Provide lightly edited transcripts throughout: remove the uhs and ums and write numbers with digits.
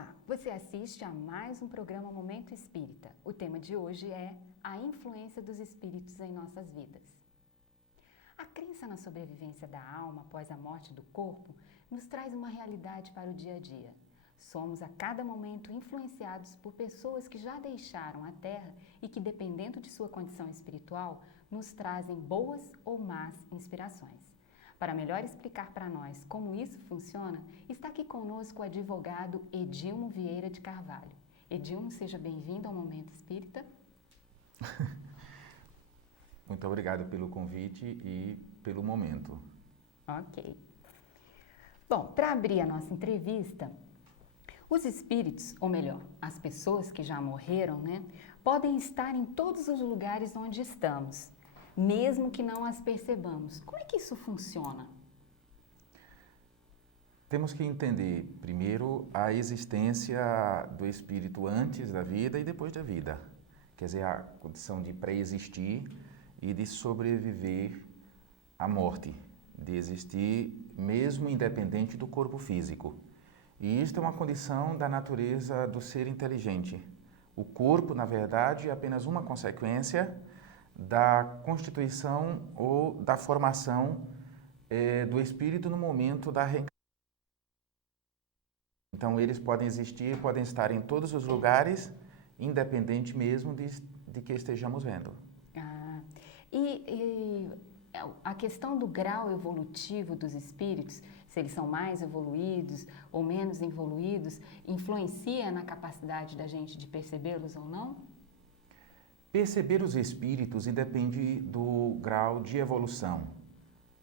Olá, você assiste a mais um programa Momento Espírita. O tema de hoje é a influência dos espíritos em nossas vidas. A crença na sobrevivência da alma após a morte do corpo nos traz uma realidade para o dia a dia. Somos a cada momento influenciados por pessoas que já deixaram a Terra e que, dependendo de sua condição espiritual, nos trazem boas ou más inspirações. Para melhor explicar para nós como isso funciona, está aqui conosco o advogado Edilmo Vieira de Carvalho. Edilmo, seja bem-vindo ao Momento Espírita. Muito obrigado pelo convite e pelo momento. Ok. Bom, para abrir a nossa entrevista, os espíritos, ou melhor, as pessoas que já morreram, podem estar em todos os lugares onde estamos, mesmo que não as percebamos. Como é que isso funciona? Temos que entender, primeiro, a existência do espírito antes da vida e depois da vida. Quer dizer, a condição de pré-existir e de sobreviver à morte, de existir mesmo independente do corpo físico. E isto é uma condição da natureza do ser inteligente. O corpo, na verdade, é apenas uma consequência da constituição ou da formação do espírito no momento da reencarnação. Então, eles podem existir, podem estar em todos os lugares, independente mesmo de que estejamos vendo. E a questão do grau evolutivo dos espíritos, se eles são mais evoluídos ou menos evoluídos, influencia na capacidade da gente de percebê-los ou não? Perceber os espíritos independe do grau de evolução.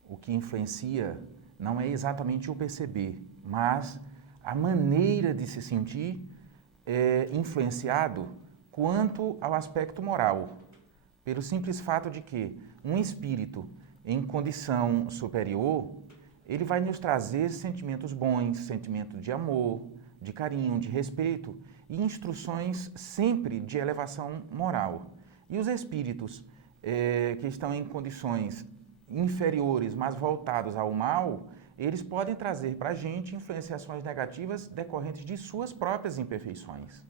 O que influencia não é exatamente o perceber, mas a maneira de se sentir é influenciado quanto ao aspecto moral, pelo simples fato de que um espírito em condição superior, ele vai nos trazer sentimentos bons, sentimentos de amor, de carinho, de respeito e instruções sempre de elevação moral. E os espíritos que estão em condições inferiores, mas voltados ao mal, eles podem trazer para a gente influenciações negativas decorrentes de suas próprias imperfeições.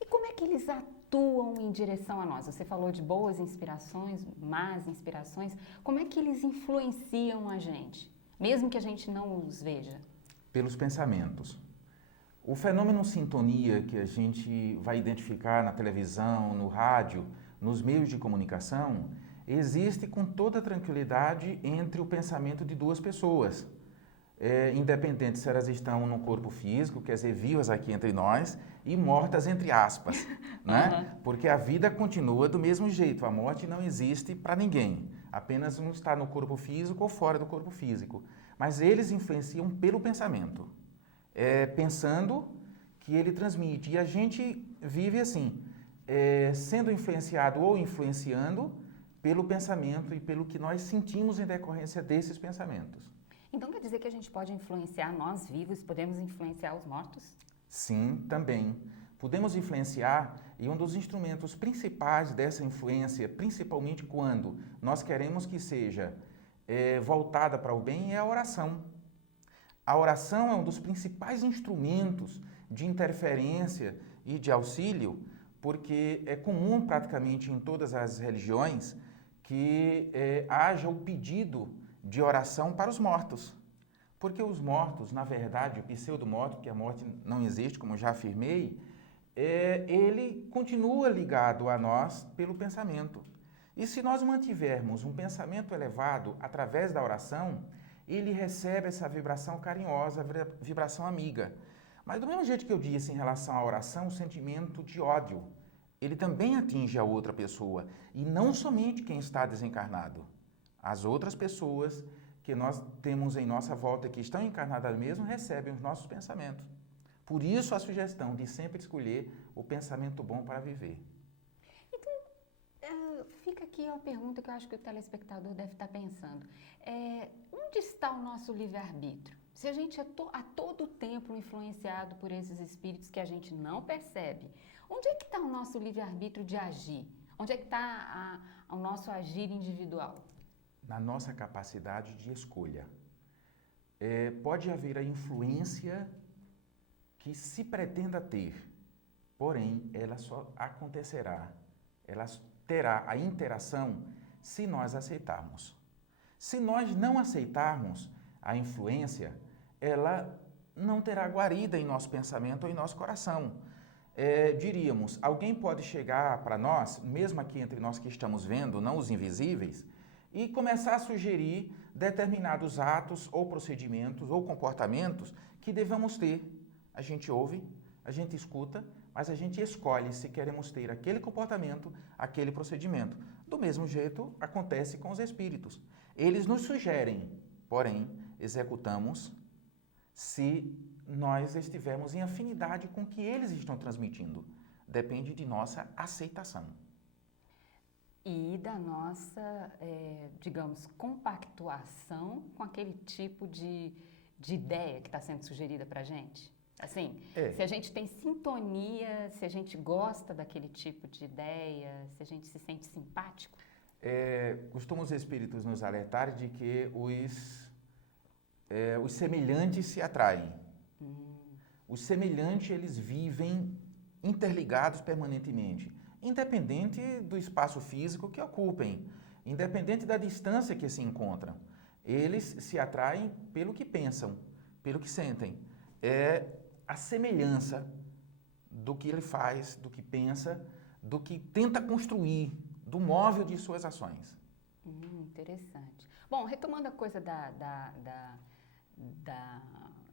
E como é que eles atuam em direção a nós? Você falou de boas inspirações, más inspirações. Como é que eles influenciam a gente, mesmo que a gente não os veja? Pelos pensamentos. O fenômeno sintonia que a gente vai identificar na televisão, no rádio, nos meios de comunicação, existe com toda tranquilidade entre o pensamento de duas pessoas. Independente se elas estão no corpo físico, quer dizer, vivas aqui entre nós, e mortas entre aspas, né? Porque a vida continua do mesmo jeito, a morte não existe para ninguém, apenas um está no corpo físico ou fora do corpo físico. Mas eles influenciam pelo pensamento, pensando que ele transmite, e a gente vive assim, sendo influenciado ou influenciando pelo pensamento e pelo que nós sentimos em decorrência desses pensamentos. Então quer dizer que a gente pode influenciar nós vivos, podemos influenciar os mortos? Sim, também. Podemos influenciar, e um dos instrumentos principais dessa influência, principalmente quando nós queremos que seja voltada para o bem, é a oração. A oração é um dos principais instrumentos de interferência e de auxílio, porque é comum praticamente em todas as religiões que haja o pedido de oração para os mortos. Porque os mortos, na verdade, o pseudo-morto, porque a morte não existe, como já afirmei, ele continua ligado a nós pelo pensamento. E se nós mantivermos um pensamento elevado através da oração, ele recebe essa vibração carinhosa, vibração amiga. Mas do mesmo jeito que eu disse em relação à oração, o sentimento de ódio, ele também atinge a outra pessoa, e não somente quem está desencarnado. As outras pessoas que nós temos em nossa volta, que estão encarnadas mesmo, recebem os nossos pensamentos. Por isso a sugestão de sempre escolher o pensamento bom para viver. Então, fica aqui uma pergunta que eu acho que o telespectador deve estar pensando. Onde está o nosso livre-arbítrio? Se a gente é a todo tempo influenciado por esses espíritos que a gente não percebe, onde é que está o nosso livre-arbítrio de agir? Onde é que está o nosso agir individual? Na nossa capacidade de escolha. Pode haver a influência que se pretenda ter, porém, ela só acontecerá, ela terá a interação se nós aceitarmos. Se nós não aceitarmos a influência, ela não terá guarida em nosso pensamento ou em nosso coração. Diríamos, alguém pode chegar para nós, mesmo aqui entre nós que estamos vendo, não os invisíveis, e começar a sugerir determinados atos ou procedimentos ou comportamentos que devamos ter. A gente ouve, a gente escuta, mas a gente escolhe se queremos ter aquele comportamento, aquele procedimento. Do mesmo jeito, acontece com os espíritos. Eles nos sugerem, porém, executamos se nós estivermos em afinidade com o que eles estão transmitindo. Depende de nossa aceitação. E da nossa, digamos, compactuação com aquele tipo de ideia que está sendo sugerida para a gente. Assim, se a gente tem sintonia, se a gente gosta daquele tipo de ideia, se a gente se sente simpático. Costumam os espíritos nos alertar de que os semelhantes se atraem. Os semelhantes, eles vivem interligados permanentemente, independente do espaço físico que ocupem, independente da distância que se encontram. Eles se atraem pelo que pensam, pelo que sentem. É a semelhança do que ele faz, do que pensa, do que tenta construir, do móvel de suas ações. Interessante. Bom, retomando a coisa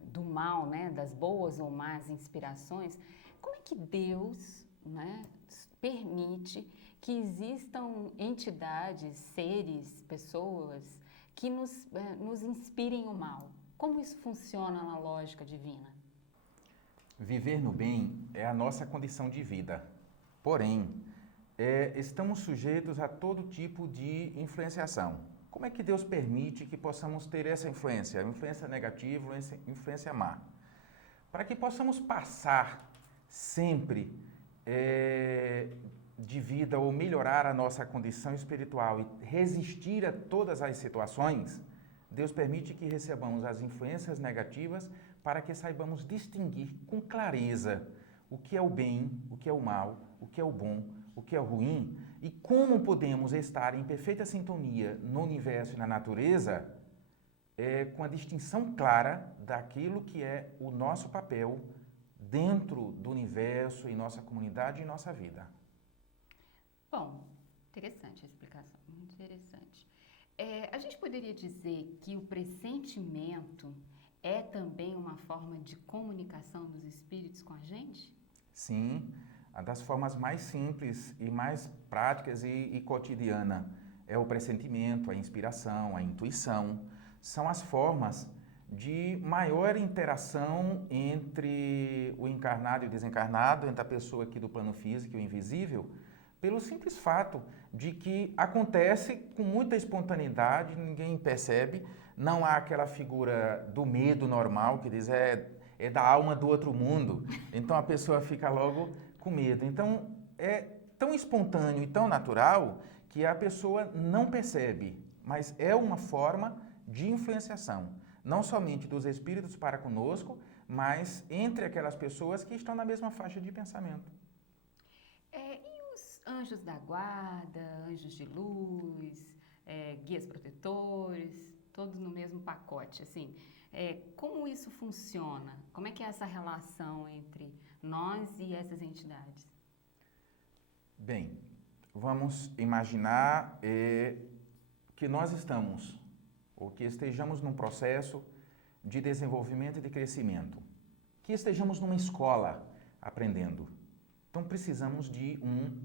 do mal, né, das boas ou más inspirações, como é que Deus, né, permite que existam entidades, seres, pessoas que nos inspirem o mal? Como isso funciona na lógica divina? Viver no bem é a nossa condição de vida. Porém, estamos sujeitos a todo tipo de influenciação. Como é que Deus permite que possamos ter essa influência? Influência negativa, influência má. Para que possamos passar sempre de vida ou melhorar a nossa condição espiritual e resistir a todas as situações, Deus permite que recebamos as influências negativas para que saibamos distinguir com clareza o que é o bem, o que é o mal, o que é o bom, o que é o ruim e como podemos estar em perfeita sintonia no universo e na natureza com a distinção clara daquilo que é o nosso papel dentro do universo, em nossa comunidade e em nossa vida. Bom, interessante a explicação, muito interessante. A gente poderia dizer que o pressentimento é também uma forma de comunicação dos espíritos com a gente? Sim, uma das formas mais simples e mais práticas e cotidiana é o pressentimento, a inspiração, a intuição. São as formas de maior interação entre o encarnado e o desencarnado, entre a pessoa aqui do plano físico e o invisível, pelo simples fato de que acontece com muita espontaneidade, ninguém percebe, não há aquela figura do medo normal que diz é da alma do outro mundo, então a pessoa fica logo com medo. Então é tão espontâneo e tão natural que a pessoa não percebe, mas é uma forma de influenciação, não somente dos espíritos para conosco, mas entre aquelas pessoas que estão na mesma faixa de pensamento. E os anjos da guarda, anjos de luz, guias protetores, todos no mesmo pacote, assim, como isso funciona? Como é que é essa relação entre nós e essas entidades? Bem, vamos imaginar que nós estamos, ou que estejamos num processo de desenvolvimento e de crescimento, que estejamos numa escola aprendendo. Então precisamos de um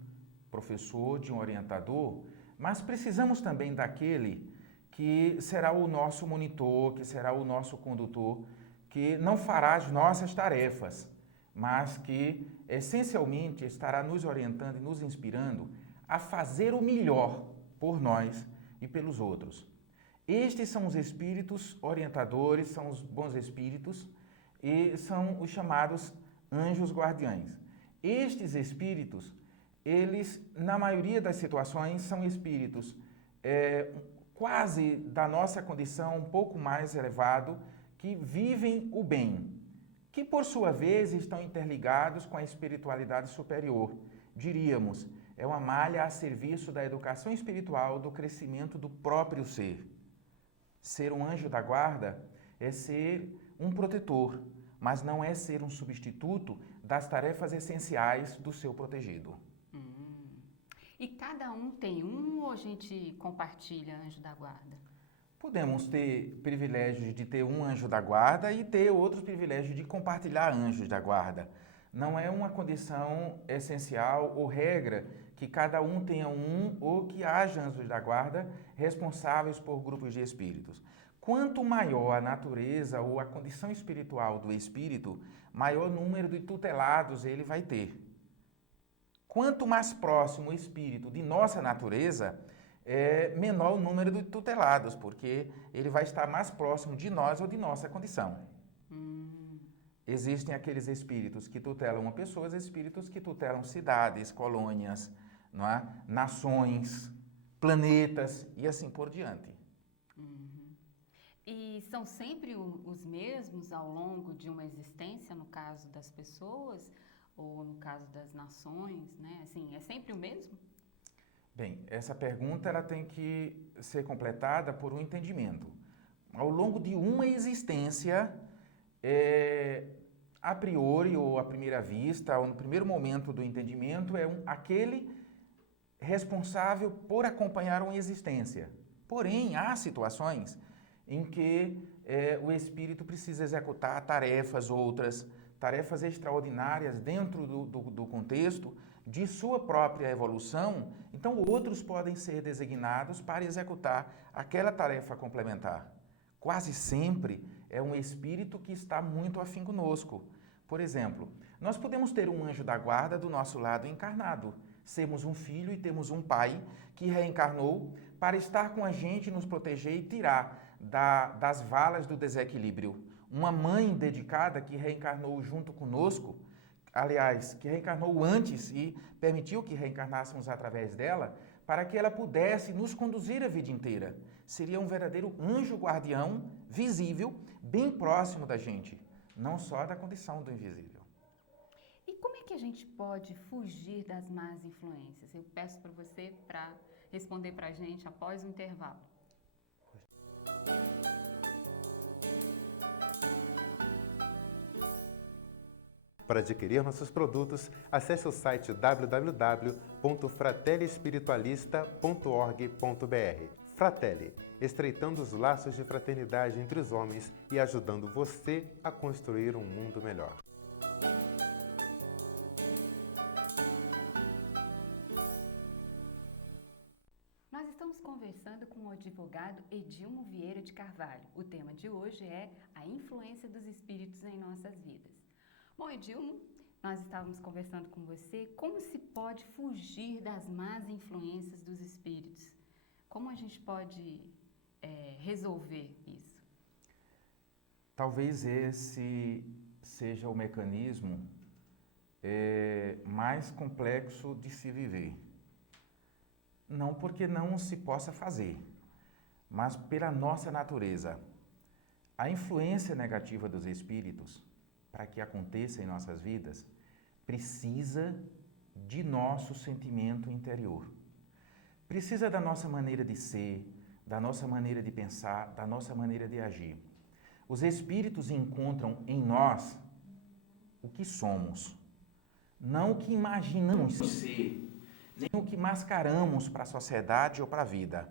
professor, de um orientador, mas precisamos também daquele que será o nosso monitor, que será o nosso condutor, que não fará as nossas tarefas, mas que essencialmente estará nos orientando e nos inspirando a fazer o melhor por nós e pelos outros. Estes são os espíritos orientadores, são os bons espíritos e são os chamados anjos guardiães. Estes espíritos, eles, na maioria das situações, são espíritos quase da nossa condição, um pouco mais elevado, que vivem o bem. que por sua vez estão interligados com a espiritualidade superior. Diríamos, é uma malha a serviço da educação espiritual, do crescimento do próprio ser. Ser um anjo da guarda é ser um protetor, mas não é ser um substituto das tarefas essenciais do seu protegido. E cada um tem um ou a gente compartilha anjo da guarda? Podemos ter privilégios de ter um anjo da guarda e ter outros privilégios de compartilhar anjos da guarda. Não é uma condição essencial ou regra que cada um tenha um ou que haja anjos da guarda responsáveis por grupos de espíritos. Quanto maior a natureza ou a condição espiritual do espírito, maior número de tutelados ele vai ter. Quanto mais próximo o espírito de nossa natureza, menor o número de tutelados, porque ele vai estar mais próximo de nós ou de nossa condição. Existem aqueles espíritos que tutelam pessoas, espíritos que tutelam cidades, colônias, não é? Nações, planetas e assim por diante. E são sempre os mesmos ao longo de uma existência, no caso das pessoas, ou no caso das nações, né? Assim, é sempre o mesmo? Bem, essa pergunta ela tem que ser completada por um entendimento. Ao longo de uma existência, a priori ou à primeira vista, ou no primeiro momento do entendimento, aquele responsável por acompanhar uma existência. Porém, há situações em que o espírito precisa executar tarefas extraordinárias dentro do contexto de sua própria evolução, então outros podem ser designados para executar aquela tarefa complementar. Quase sempre é um espírito que está muito afim conosco. Por exemplo, nós podemos ter um anjo da guarda do nosso lado encarnado, sermos um filho e temos um pai que reencarnou para estar com a gente, nos proteger e tirar das valas do desequilíbrio. Uma mãe dedicada que reencarnou junto conosco, aliás, que reencarnou antes e permitiu que reencarnássemos através dela, para que ela pudesse nos conduzir a vida inteira. Seria um verdadeiro anjo guardião, visível, bem próximo da gente, não só da condição do invisível. E como é que a gente pode fugir das más influências? Eu peço para você para responder para a gente após o intervalo. Para adquirir nossos produtos, acesse o site www.fratelliespiritualista.org.br. Fratelli, estreitando os laços de fraternidade entre os homens e ajudando você a construir um mundo melhor. Nós estamos conversando com o advogado Edilmo Vieira de Carvalho. O tema de hoje é a influência dos espíritos em nossas vidas. Bom, Edilmo, nós estávamos conversando com você como se pode fugir das más influências dos espíritos. Como a gente pode resolver isso? Talvez esse seja o mecanismo mais complexo de se viver. Não porque não se possa fazer, mas pela nossa natureza. A influência negativa dos espíritos, para que aconteça em nossas vidas, precisa de nosso sentimento interior. Precisa da nossa maneira de ser, da nossa maneira de pensar, da nossa maneira de agir. Os espíritos encontram em nós o que somos, não o que imaginamos ser, nem o que mascaramos para a sociedade ou para a vida.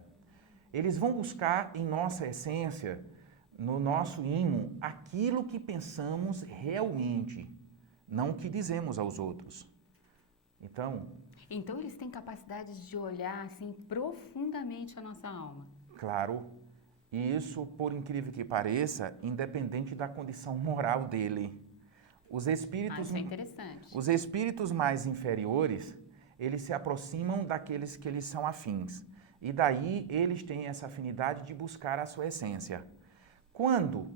Eles vão buscar em nossa essência, no nosso ímã, aquilo que pensamos realmente, não o que dizemos aos outros. Então eles têm capacidade de olhar assim profundamente a nossa alma. Claro, e isso, por incrível que pareça, independente da condição moral dele. Isso é interessante. Os espíritos mais inferiores, eles se aproximam daqueles que eles são afins. E daí eles têm essa afinidade de buscar a sua essência. Quando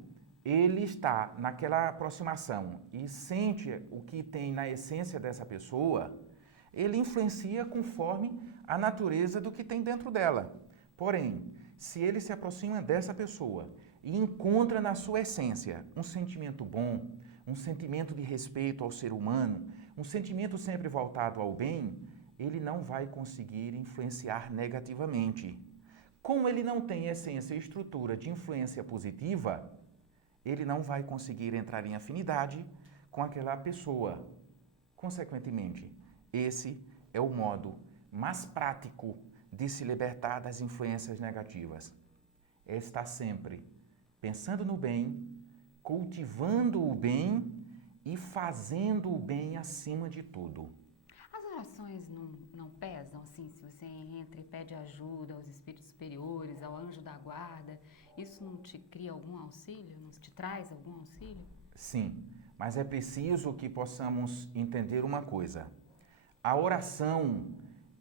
ele está naquela aproximação e sente o que tem na essência dessa pessoa, ele influencia conforme a natureza do que tem dentro dela. Porém, se ele se aproxima dessa pessoa e encontra na sua essência um sentimento bom, um sentimento de respeito ao ser humano, um sentimento sempre voltado ao bem, ele não vai conseguir influenciar negativamente. Como ele não tem essência e estrutura de influência positiva, ele não vai conseguir entrar em afinidade com aquela pessoa. Consequentemente, esse é o modo mais prático de se libertar das influências negativas. É estar sempre pensando no bem, cultivando o bem e fazendo o bem acima de tudo. As orações não pesam, assim, se você entra e pede ajuda aos espíritos superiores, ao anjo da guarda, isso não te cria algum auxílio? Não te traz algum auxílio? Sim, mas é preciso que possamos entender uma coisa. A oração,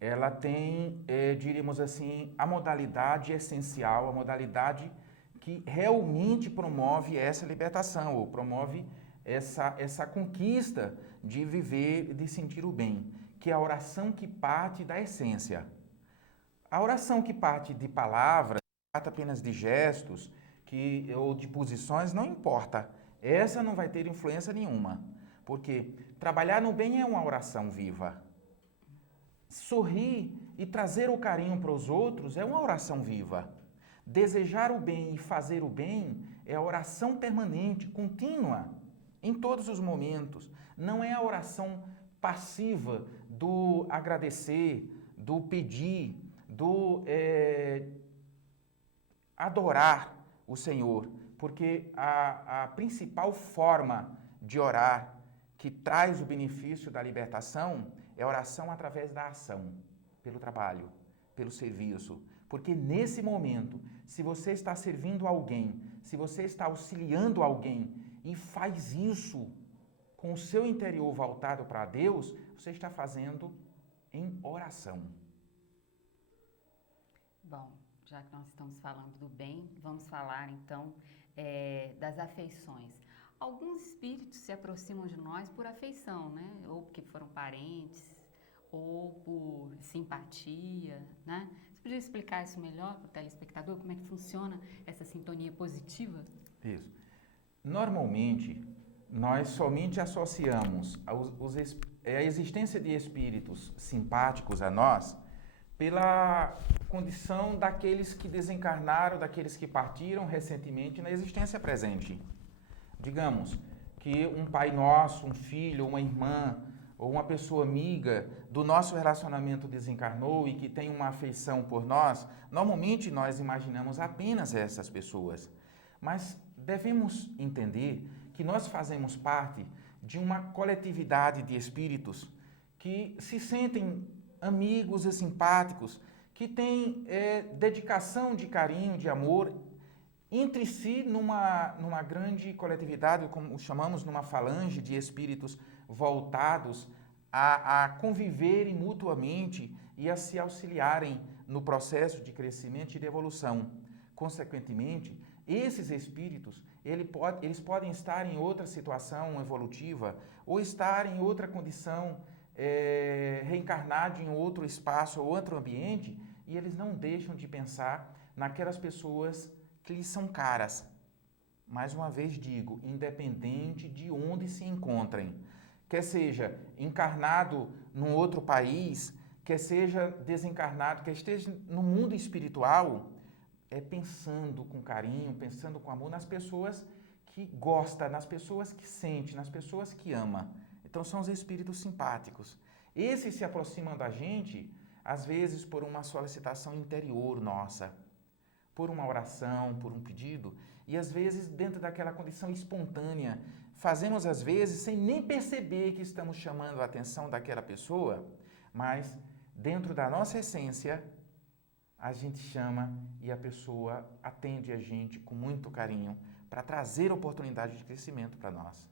ela tem, diríamos assim, a modalidade essencial, a modalidade que realmente promove essa libertação, ou promove essa conquista de viver, de sentir o bem, que é a oração que parte da essência. A oração que parte de palavras, parte apenas de gestos, ou de posições, não importa. Essa não vai ter influência nenhuma, porque trabalhar no bem é uma oração viva. Sorrir e trazer o carinho para os outros é uma oração viva. Desejar o bem e fazer o bem é a oração permanente, contínua, em todos os momentos. Não é a oração passiva do agradecer, do pedir, do adorar o Senhor, porque a principal forma de orar que traz o benefício da libertação é a oração através da ação, pelo trabalho, pelo serviço. Porque nesse momento, se você está servindo alguém, se você está auxiliando alguém e faz isso com o seu interior voltado para Deus, você está fazendo em oração. Bom, já que nós estamos falando do bem, vamos falar então das afeições. Alguns espíritos se aproximam de nós por afeição, né? Ou porque foram parentes, ou por simpatia, né? Você podia explicar isso melhor para o telespectador? Como é que funciona essa sintonia positiva? Isso. Normalmente, nós somente associamos a existência de espíritos simpáticos a nós pela condição daqueles que desencarnaram, daqueles que partiram recentemente na existência presente. Digamos que um pai nosso, um filho, uma irmã ou uma pessoa amiga do nosso relacionamento desencarnou e que tem uma afeição por nós, normalmente nós imaginamos apenas essas pessoas. Mas devemos entender que nós fazemos parte de uma coletividade de espíritos que se sentem amigos e simpáticos, que têm dedicação de carinho, de amor entre si numa grande coletividade, como chamamos, numa falange de espíritos voltados a conviverem mutuamente e a se auxiliarem no processo de crescimento e de evolução. Consequentemente, esses espíritos, eles podem estar em outra situação evolutiva ou estar em outra condição, reencarnado em outro espaço ou outro ambiente, e eles não deixam de pensar naquelas pessoas que lhes são caras. Mais uma vez digo, independente de onde se encontrem, quer seja encarnado num outro país, quer seja desencarnado, quer esteja no mundo espiritual, pensando com carinho, pensando com amor nas pessoas que gosta, nas pessoas que sente, nas pessoas que ama. Então são os espíritos simpáticos. Esses se aproximam da gente, às vezes por uma solicitação interior nossa, por uma oração, por um pedido, e às vezes dentro daquela condição espontânea, fazemos às vezes sem nem perceber que estamos chamando a atenção daquela pessoa, mas dentro da nossa essência, a gente chama e a pessoa atende a gente com muito carinho para trazer oportunidade de crescimento para nós.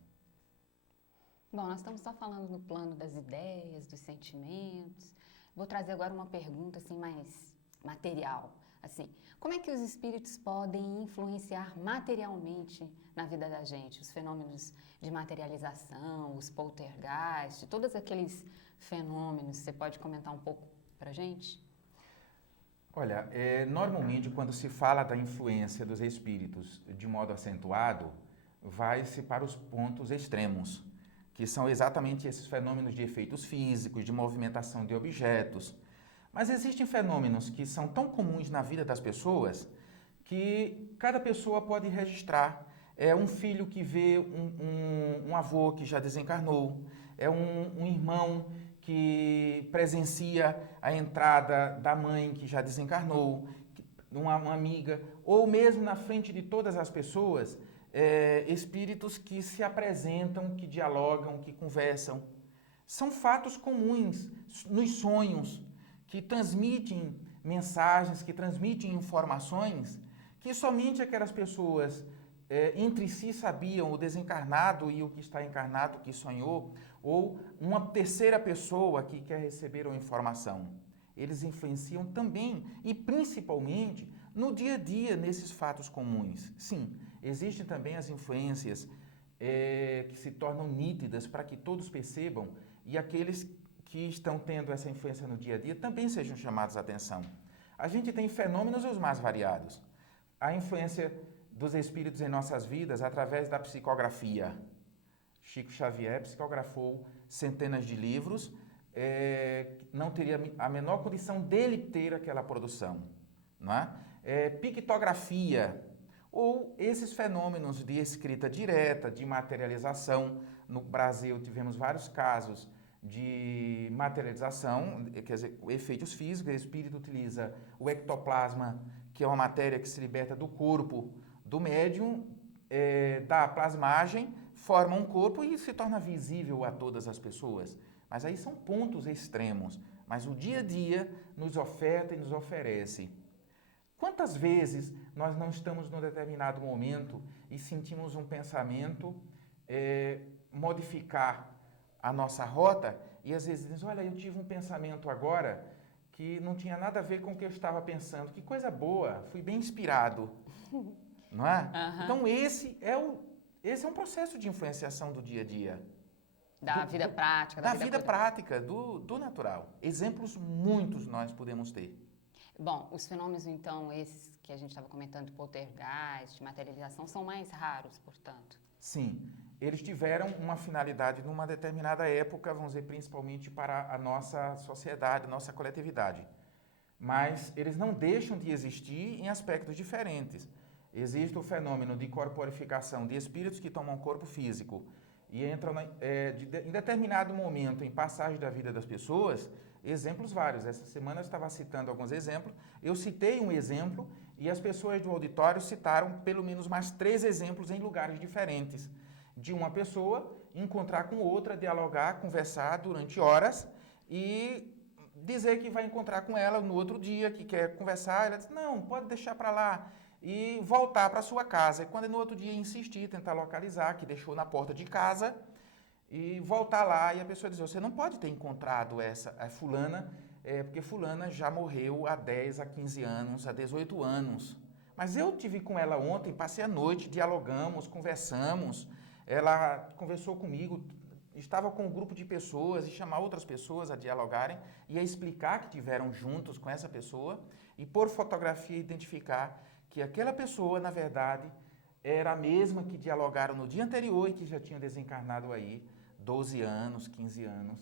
Bom, nós estamos só falando no plano das ideias, dos sentimentos. Vou trazer agora uma pergunta assim mais material. Assim, como é que os espíritos podem influenciar materialmente na vida da gente? Os fenômenos de materialização, os poltergeist, todos aqueles fenômenos, você pode comentar um pouco para a gente? Olha, normalmente quando se fala da influência dos espíritos de modo acentuado, vai-se para os pontos extremos, que são exatamente esses fenômenos de efeitos físicos, de movimentação de objetos. Mas existem fenômenos que são tão comuns na vida das pessoas que cada pessoa pode registrar. É um filho que vê um avô que já desencarnou, é um irmão que presencia a entrada da mãe que já desencarnou, uma amiga, ou mesmo na frente de todas as pessoas, espíritos que se apresentam, que dialogam, que conversam. São fatos comuns nos sonhos, que transmitem mensagens, que transmitem informações que somente aquelas pessoas entre si sabiam, o desencarnado e o que está encarnado, que sonhou, ou uma terceira pessoa que quer receber uma informação. Eles influenciam também e principalmente no dia a dia, nesses fatos comuns. Sim, existem também as influências que se tornam nítidas para que todos percebam e aqueles que estão tendo essa influência no dia a dia também sejam chamados a atenção. A gente tem fenômenos os mais variados. A influência dos espíritos em nossas vidas através da psicografia. Chico Xavier psicografou centenas de livros, não teria a menor condição dele ter aquela produção. Não é? Pictografia, ou esses fenômenos de escrita direta, de materialização. No Brasil tivemos vários casos de materialização, quer dizer, efeitos físicos. O espírito utiliza o ectoplasma, que é uma matéria que se liberta do corpo do médium, da plasmagem, forma um corpo e se torna visível a todas as pessoas. Mas aí são pontos extremos. Mas o dia a dia nos oferta e nos oferece. Quantas vezes nós não estamos num determinado momento e sentimos um pensamento modificar a nossa rota e às vezes dizemos, olha, eu tive um pensamento agora que não tinha nada a ver com o que eu estava pensando. Que coisa boa, fui bem inspirado. Não é? Uhum. Então esse é um processo de influenciação do dia a dia. Da vida prática. Da vida prática, do natural. Exemplos muitos nós podemos ter. Bom, os fenômenos, então, esses que a gente estava comentando, poltergeist, materialização, são mais raros, portanto. Sim, eles tiveram uma finalidade numa determinada época, vamos dizer, principalmente para a nossa sociedade, nossa coletividade. Mas eles não deixam de existir em aspectos diferentes. Existe o fenômeno de corporificação de espíritos que tomam corpo físico e entram em determinado momento, em passagem da vida das pessoas, exemplos vários. Essa semana eu estava citando alguns exemplos. Eu citei um exemplo e as pessoas do auditório citaram pelo menos mais 3 exemplos em lugares diferentes. De uma pessoa encontrar com outra, dialogar, conversar durante horas e dizer que vai encontrar com ela no outro dia, que quer conversar. Ela diz, não, pode deixar para lá. E voltar para sua casa. E quando no outro dia insistir, tentar localizar, que deixou na porta de casa, e voltar lá e a pessoa diz, você não pode ter encontrado a fulana, porque fulana já morreu há 10, a 15 anos, há 18 anos. Mas eu tive com ela ontem, passei a noite, dialogamos, conversamos, ela conversou comigo, estava com um grupo de pessoas e chamar outras pessoas a dialogarem e a explicar que tiveram juntos com essa pessoa e por fotografia identificar que aquela pessoa, na verdade, era a mesma que dialogaram no dia anterior e que já tinha desencarnado aí 12 anos, 15 anos.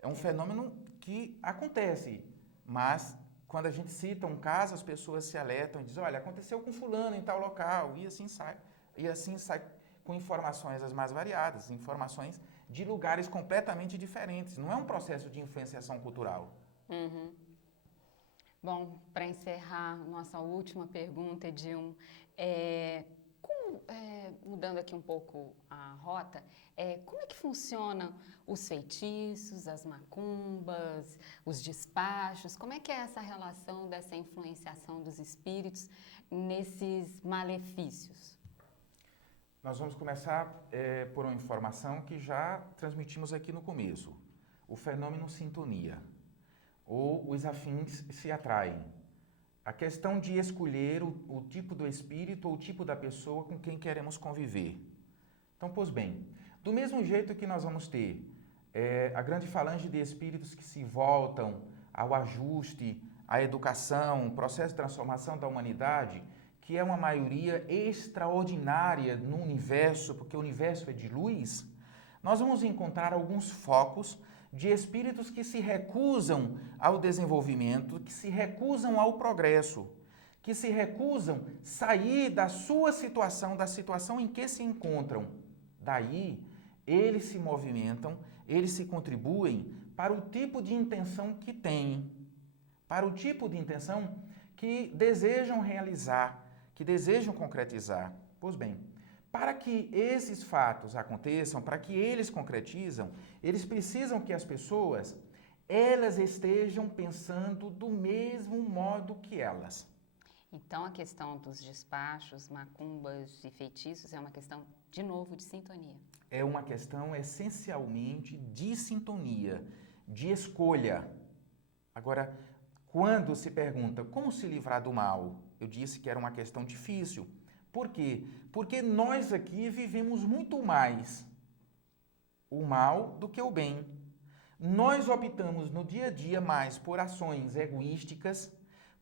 É um fenômeno que acontece, mas quando a gente cita um caso, as pessoas se alertam e dizem, olha, aconteceu com fulano em tal local, e assim sai com informações as mais variadas, informações de lugares completamente diferentes. Não é um processo de influenciação cultural. Uhum. Bom, para encerrar, nossa última pergunta, Edilmo, mudando aqui um pouco a rota, como é que funcionam os feitiços, as macumbas, os despachos? Como é que é essa relação dessa influenciação dos espíritos nesses malefícios? Nós vamos começar por uma informação que já transmitimos aqui no começo. O fenômeno sintonia, ou os afins se atraem. A questão de escolher o tipo do espírito ou o tipo da pessoa com quem queremos conviver. Então, pois bem, do mesmo jeito que nós vamos ter a grande falange de espíritos que se voltam ao ajuste, à educação, o processo de transformação da humanidade, que é uma maioria extraordinária no universo, porque o universo é de luz, nós vamos encontrar alguns focos de espíritos que se recusam ao desenvolvimento, que se recusam ao progresso, que se recusam sair da sua situação, da situação em que se encontram. Daí, eles se movimentam, eles se contribuem para o tipo de intenção que têm, para o tipo de intenção que desejam realizar, que desejam concretizar. Pois bem, para que esses fatos aconteçam, para que eles concretizam, eles precisam que as pessoas, elas estejam pensando do mesmo modo que elas. Então, a questão dos despachos, macumbas e feitiços é uma questão, de novo, de sintonia. É uma questão essencialmente de sintonia, de escolha. Agora, quando se pergunta como se livrar do mal, eu disse que era uma questão difícil. Por quê? Porque nós aqui vivemos muito mais o mal do que o bem. Nós optamos no dia a dia mais por ações egoísticas,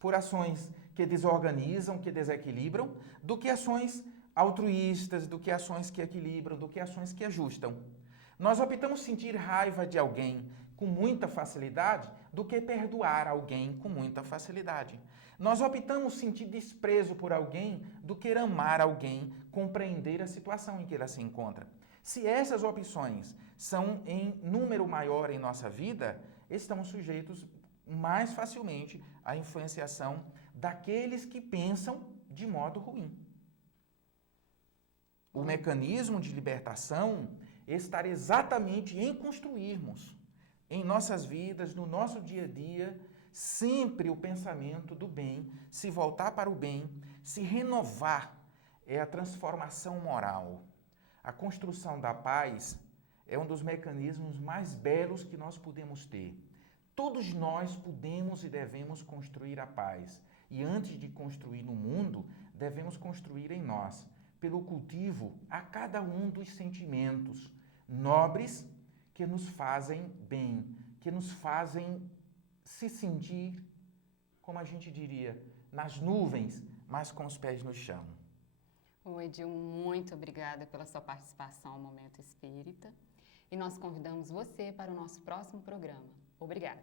por ações que desorganizam, que desequilibram, do que ações altruístas, do que ações que equilibram, do que ações que ajustam. Nós optamos sentir raiva de alguém com muita facilidade do que perdoar alguém com muita facilidade. Nós optamos sentir desprezo por alguém do que amar alguém, compreender a situação em que ela se encontra. Se essas opções são em número maior em nossa vida, estamos sujeitos mais facilmente à influenciação daqueles que pensam de modo ruim. O mecanismo de libertação está exatamente em construirmos em nossas vidas, no nosso dia a dia, sempre o pensamento do bem, se voltar para o bem, se renovar, é a transformação moral. A construção da paz é um dos mecanismos mais belos que nós podemos ter. Todos nós podemos e devemos construir a paz. E antes de construir no mundo, devemos construir em nós, pelo cultivo a cada um dos sentimentos nobres que nos fazem bem, que nos fazem se sentir, como a gente diria, nas nuvens, mas com os pés no chão. Ô Edil, muito obrigada pela sua participação ao Momento Espírita. E nós convidamos você para o nosso próximo programa. Obrigada.